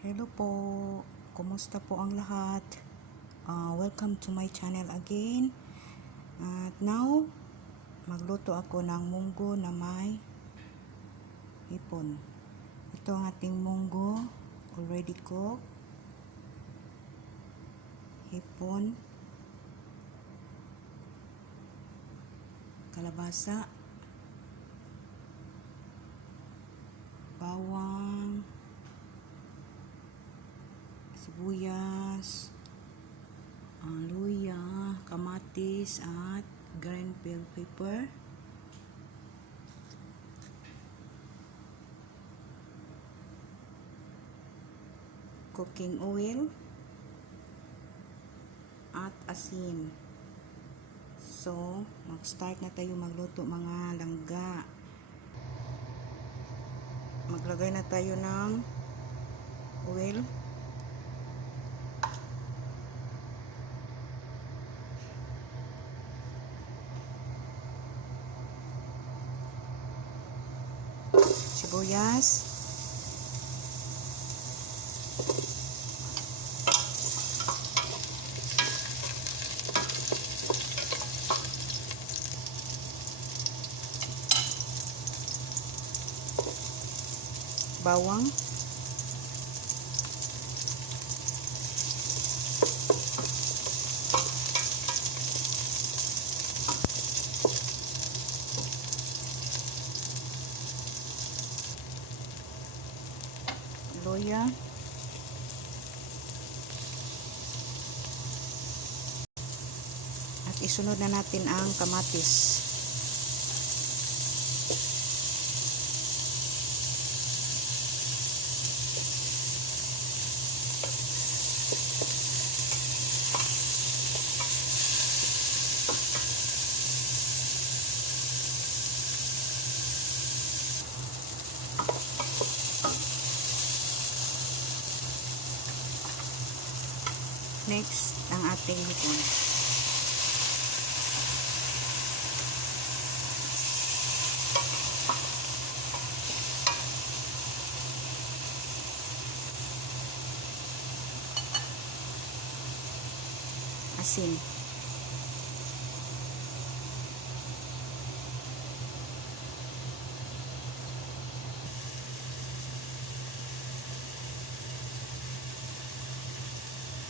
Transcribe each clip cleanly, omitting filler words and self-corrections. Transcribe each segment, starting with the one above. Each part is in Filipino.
Hello po, kumusta po ang lahat? Welcome to my channel again. At now, magluto ako ng munggo na may hipon. Ito ang ating munggo, already cooked. Hipon, kalabasa, bawang, sibuyas, luya, kamatis at green bell pepper. Cooking oil at asin. So, mag-start na tayo magluto mga langga. Maglagay na tayo ng oil. Sibuyas. Bawang. Luya. At isunod na natin ang kamatis. Next, ang ating hipon. Asin.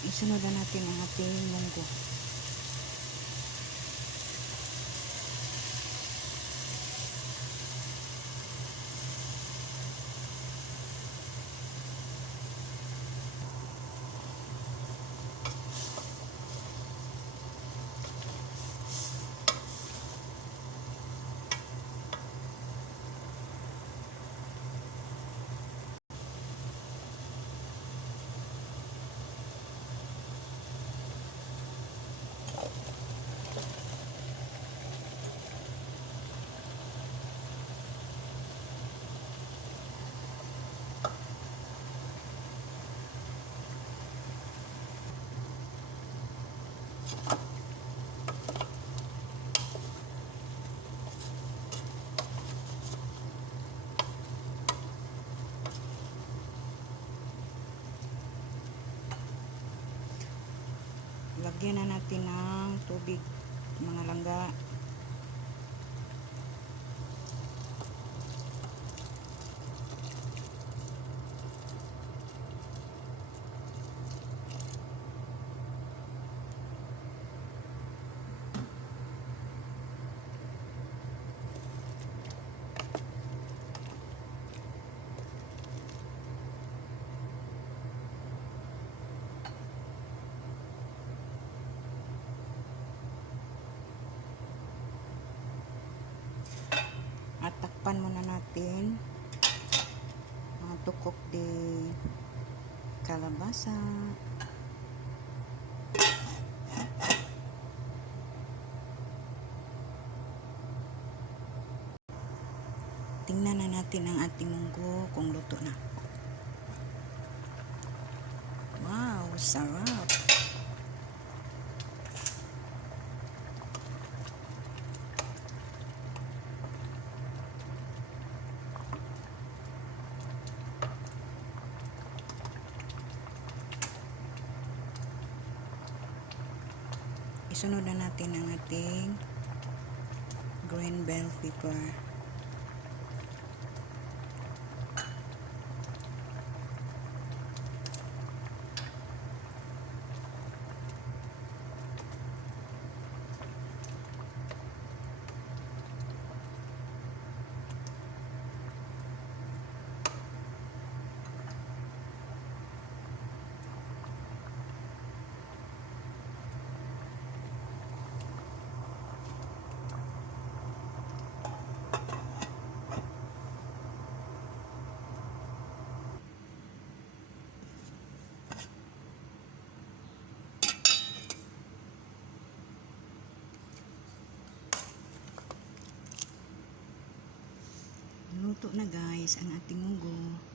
Isunod na natin ang ating munggo. Lagyan na natin ng tubig, mga langga. At takpan muna natin to cook the kalabasa. Tingnan na natin ang ating munggo kung luto na. Wow, sarap! isunod na natin ang ating green bell pepper. Luto na guys ang ating munggo.